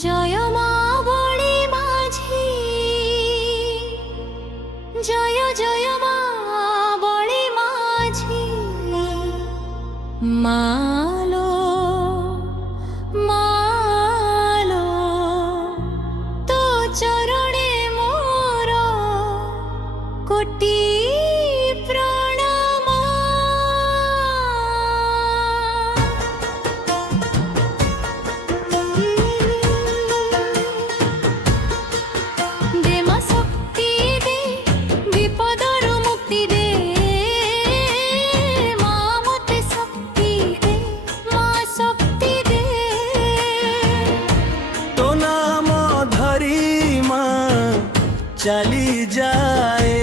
জয় মা বড়ি মাঝি, জয় জয় মা বড়ি মাঝি। মালো মালো তো চরণে মোর কোটি প্রণাম। দে মা শক্তি দে, বিপদরু মুক্তি দে, মা মতে শক্তি দে, মা শক্তি দে। তো নাম ধরি মা চালি যায়,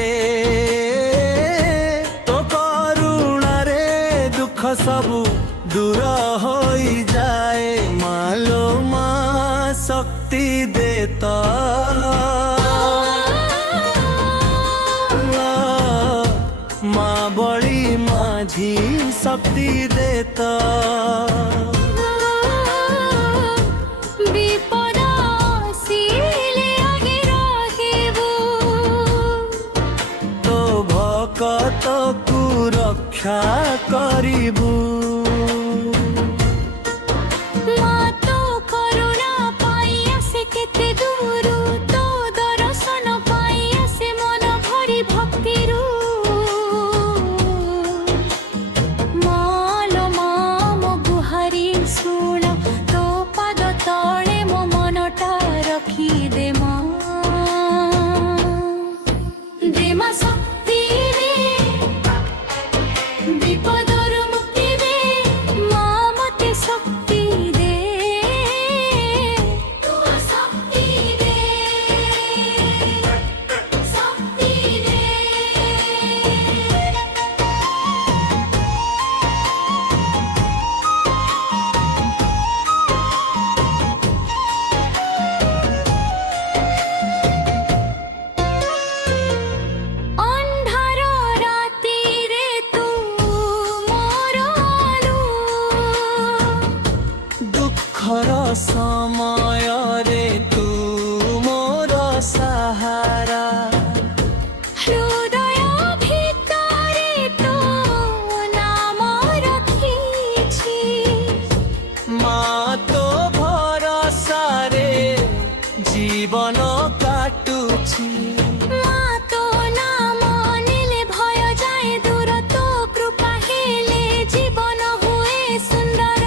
তো করুণারে দুঃখ সবু দূর হই যায়। মালো মা শক্তি দে তো, মা বড়ি মাঝি শক্তি দে তো। বিপদ আসিলে আগে রহিবু, তো ভকতকু রক্ষা করিবু। মা তো করুণা পাই আসে কেতে দূরু, তো দর্শন পাই আসে মন ভরি ভক্তিরু। মালো মা মো গুহারি শুণ, তো পাদ তଳେ ମୋ মনটা রখি দে মা। দে মা শক্তি দে, বিপদরু মুক্তি দে, মা মতে শক্তি দে, তো শক্তি দে, শক্তি দে। ଅନ୍ଧାର ରାତିରେ ତୁ ମୋର ଆଲୁ, দুঃখর সমୟରେ তু মোর সাহারা। ହୃଦୟ ଭିତରେ ତୋ ନାମ ରଖିଛି, মা তো ভরসারে জীবন কাটুছি। ମା ତୋ ନାମ ନେଲେ ଭୟ ଯାଏ ଦୂର, ତୋ କୃପା ହେଲେ ଜୀବନ ହୁଏ ସୁନ୍ଦର।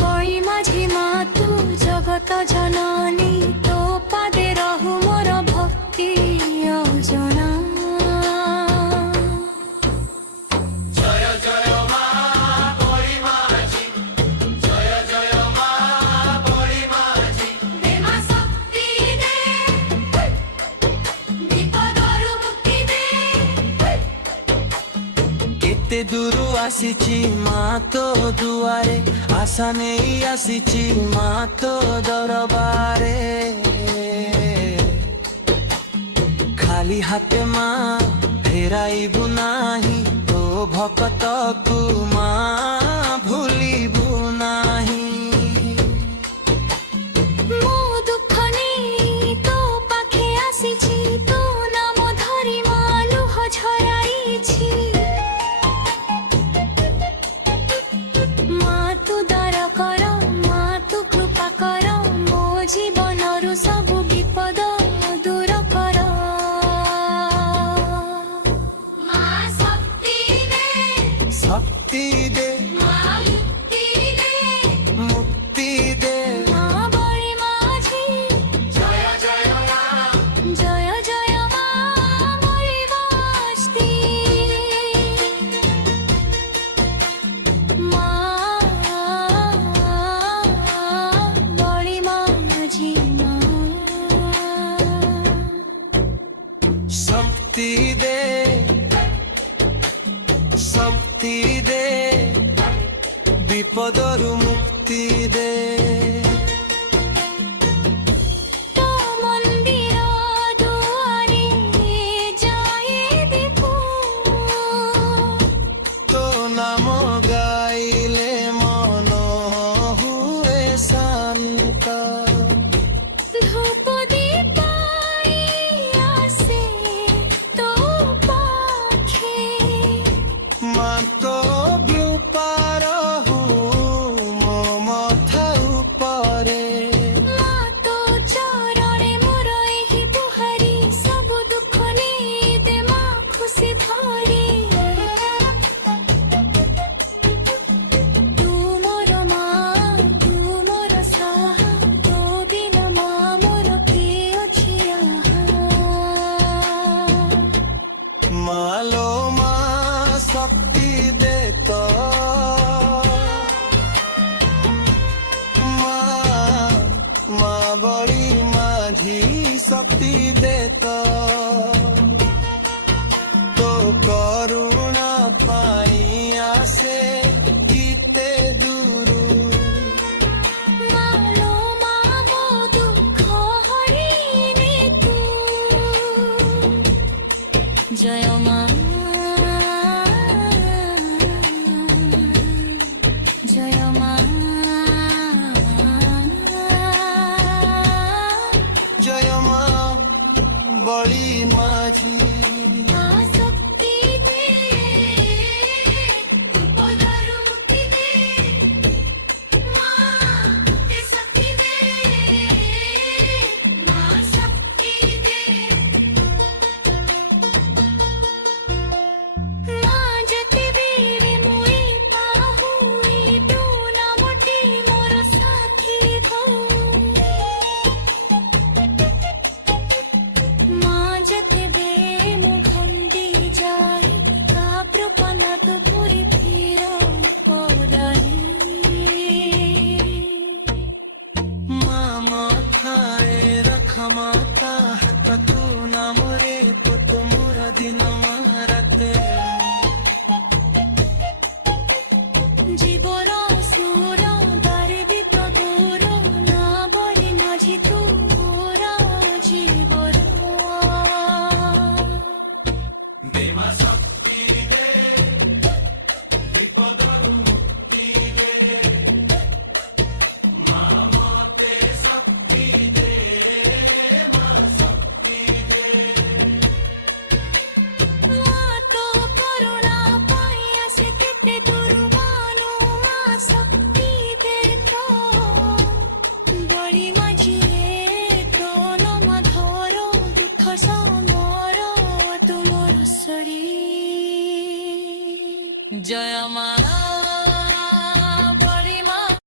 ବଳି ମାଝି ମା ତୁ ଜଗତ ଜନନୀ, ତୋ ପାଦେ ରହୁ ମୋର ଭକ୍ତି ଅଜଣା। দে মা শক্তি দে, বিপদরু মুক্তি দে। কেতে দূরু আসিছি মা তো দুয়ারে, আশা নেই আসিছি মা তো দরবারে। খালি হাতে মা ফেরাইবু নাহি, তো ভকতকু মা ভুলিবু নাহি। ମୋ ଦୁଃଖ ନେଇ ତୋ ପାଖେ ଆସିଛି, ତୋ ନାମ ଧରି ମା ଲୁହ ଝରାଇଛି। ମା ତୁ ଦର କର, ମା ତୁ କୃପା କର, ମୋ ଜୀବନରୁ ସବୁ ବିପଦ ଦୂର କର। ମା ଶକ୍ତି ଦେ, শক্তি দে, ମା ମୁକ୍ତି ଦେ, মুক্তি দে। মা বড়ি মাঝি, জয় জয় মা, জয় জয় মা বড়ি মাঝি। মা বড়ি মাঝি মা। শক্তি দে, শক্তি দে, বিপদরু মুক্তি দে। তো মন্দির দুয়ারে যাই দেখো, তো নাম গাইলে মন बड़ी माझी शक्ति देता तो करुणा पाइया से जीते दूरू मालो मामो दुःख हरिणे तू जय मा जय मा जय माँ बड़ी माझी शक्ति दे पदारू मुक्ति दे माँ ते शक्ति दे माँ शक्ति दे माँ जते बेरे मुई पाहुई डूना मोटी मोर साथी हो माँ जते बे मुखंदी जाई काप्रपनत पुरी फिर पराई मामा थारे रख माता तू नाम रे तो तुमरा दिनम